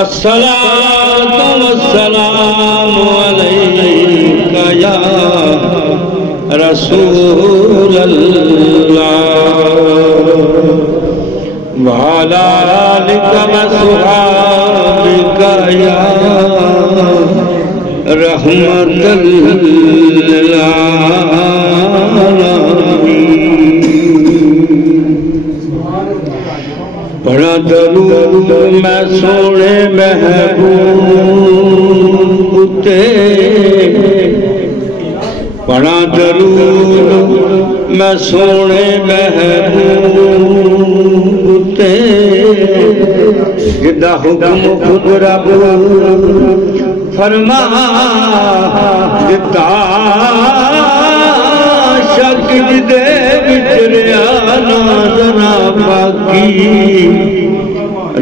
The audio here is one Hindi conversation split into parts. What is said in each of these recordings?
अस्सलातु वस्सलामु अलैका या रसूल अल्लाह व अला आलिका व सुहाबिका या रहमतल लिल आलमीन। बड़ा दरूद मैं सोने महबूब ते, बड़ा दरूद मैं सोने महबूब ते, जिदा हुक्म खुद रब फरमा दिता, शक जिदे बिचरिया ना बाकी,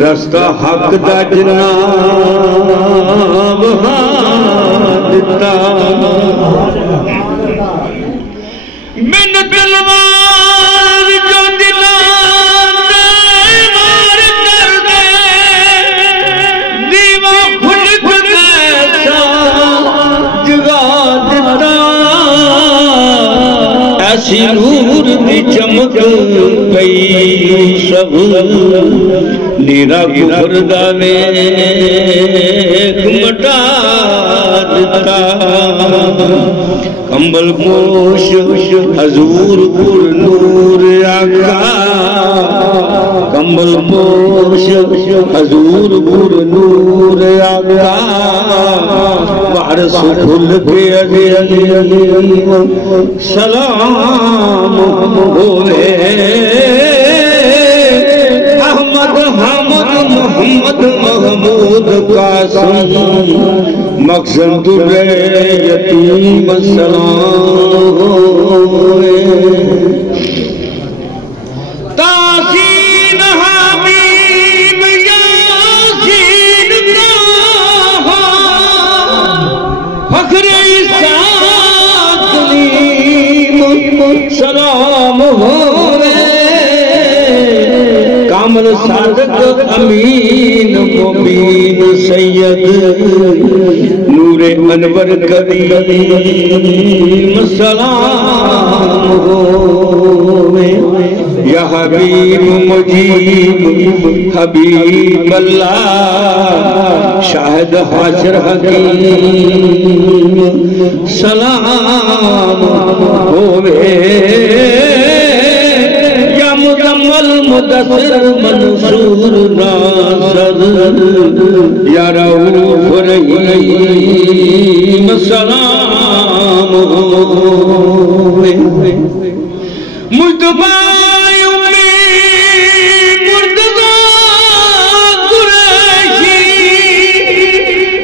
रस्ता हक दा जनाब दिता। बिन तलवार जो दिलार मार कर दे, दीवा खुलक कैसा जगा दिता, ऐसी नूर दी चमक गई सब, नीरा कुफर दा वेख मटा दिता। कंबल पोश हजूर पुर नूर आका, कंबल पोश हजूर पुर नूर आका, बाहर से खुल के अगे अगे सलाम होवे। अहमद हमद मोहम्मद महमूद कासिम मकसद यतीम सलाम होवे। तासीन हबीब यासीन ताहा, फख्रे इस्साक सलाम होवे। कामल सादक अमीन मुबीन सैयद नूरे अनवर करीम सलाम होवे। या हबीब मुजीब हबीब अल्लाह, शाहिद हाशर हकीम सलाम होवे। मुजम्मल मुदस्सिर मंसूर नासर, या रऊफ रहीम सलाम होवे। मुस्तफा उम्मीद मुर्तज़ा कुरैशी,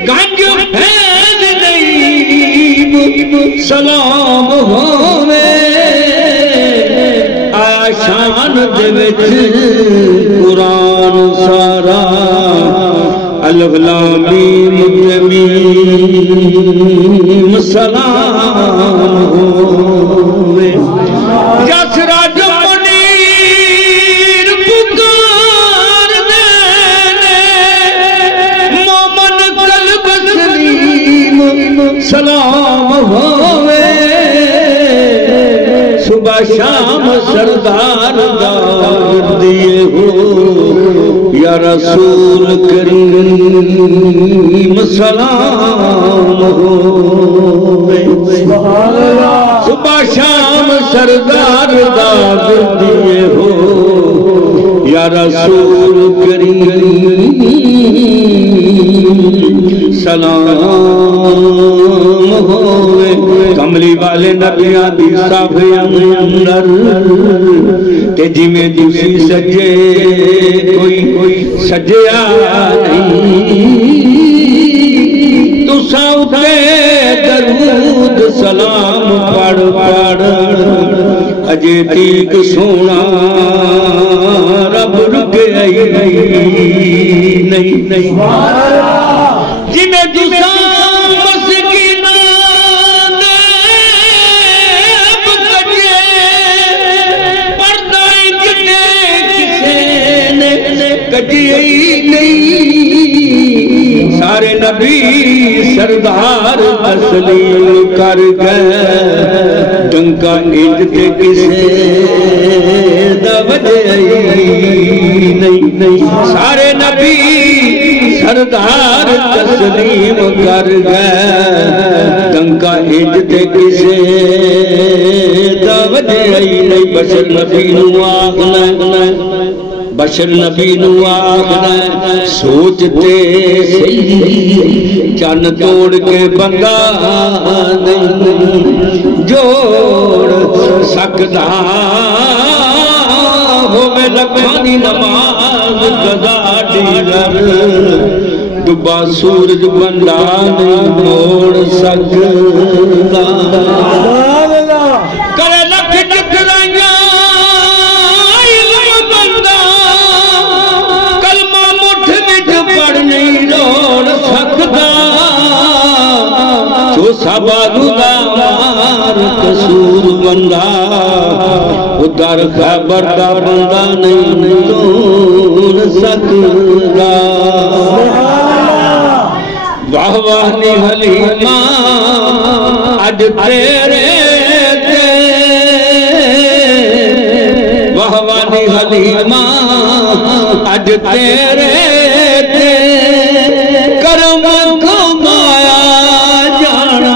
गंज फैज़ नईम सलाम होवे। शान दे विच कुरान सारा, अलिफ लाम मीम मीम सलाम होवे। जस राज मुनीर पुकार दे, मोमन कल्ब सलीम सलाम होवे। सुबह शाम सरदार दाद दिए हो, या रसूल करीम सलाम होवे। सुबह शाम सरदार दाद दिए हो, या रसूल करीम सलाम होवे। कमली वाले नबियां दी साफे अंदर, ते जिमें तुसी सजे कोई सजया नहीं, तुसा उते दरूद सलाम पढ़ पढ़, अजे तीक सोना रब रुके नहीं। जिमें तुसा कजी नहीं, सारे नबी सरदार तस्लीम कर गए डंका इज्जत किसे नहीं सारे नबी सरदार तस्लीम कर गए डंका इज्जत किसे नहीं बशर नबी बशर नबी आखना सोचते सही चन तोड़ के बंदा नहीं जोड़ सकदा होवे लखानी नमाज कदा डीगर डुबा सूरज बंदा नहीं मोड़ सकदा करे लख टकराइया कलमा मुठ मिठ पढ़ नहीं रोड़ सकदा जो सबारूदा मार कसूर बंदा उधर खबर का बंदा नहीं तोड़ सकदा वाह वाह नी हलीमा अज तेरे वाह वाह नी हलीमा अज तेरे करम कमाया जाना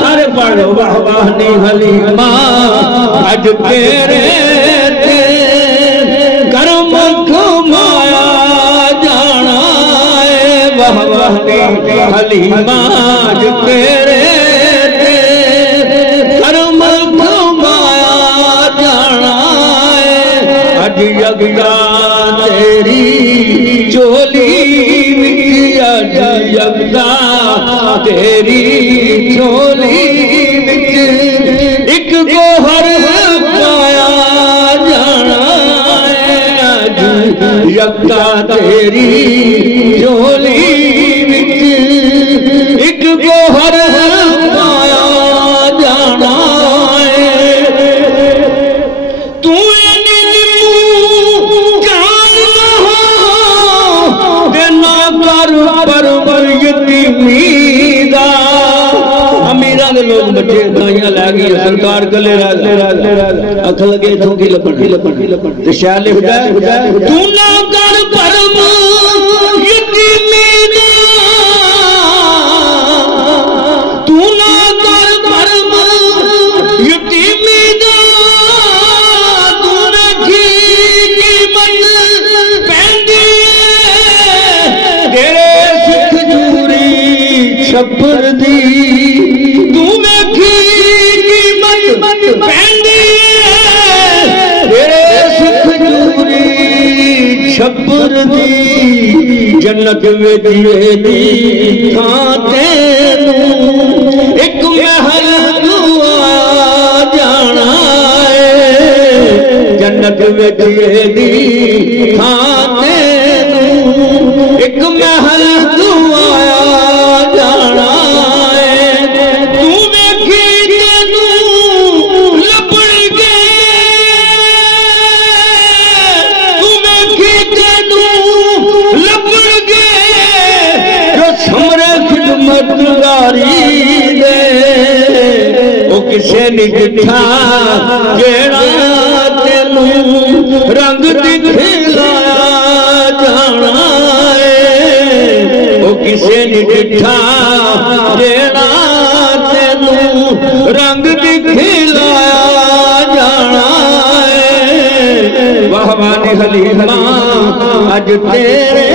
सारे पढ़ो वाह वाह नी हलीमा अज तेरे करम कमाया जाना वाह वाह नी हलीमा अज तेरे करम कमाया जाना अज यज्ञा तेरी चोली विच अज यज्ञा तेरी चोली विच एक गोहर पाया जाना अज यज्ञा तेरी चोली विच एक गोहर पाया जाना तू लोग बच्चे दाइयां लै गई सरकार गले अख लगे इथों की लपन ते शायर लिखदा तू ना कर परम यतीमी दा तू ना कर परम यतीमी दा तू रखी कीमत पैंदी तेरे सिख जूरी छप्पर दी छप्पर दी जन्नत वेदी खाते एक महल दुआ जाना जन्नत वेदी खाते एक महल दुआ जाना किसे नहीं दिखा जेड़ा तेनू रंग दिखलाया जाना वो किसे नहीं दिखा जेड़ा तेनू रंग दिखलाया जाना वाह वाह नी हलीमा अज तेरे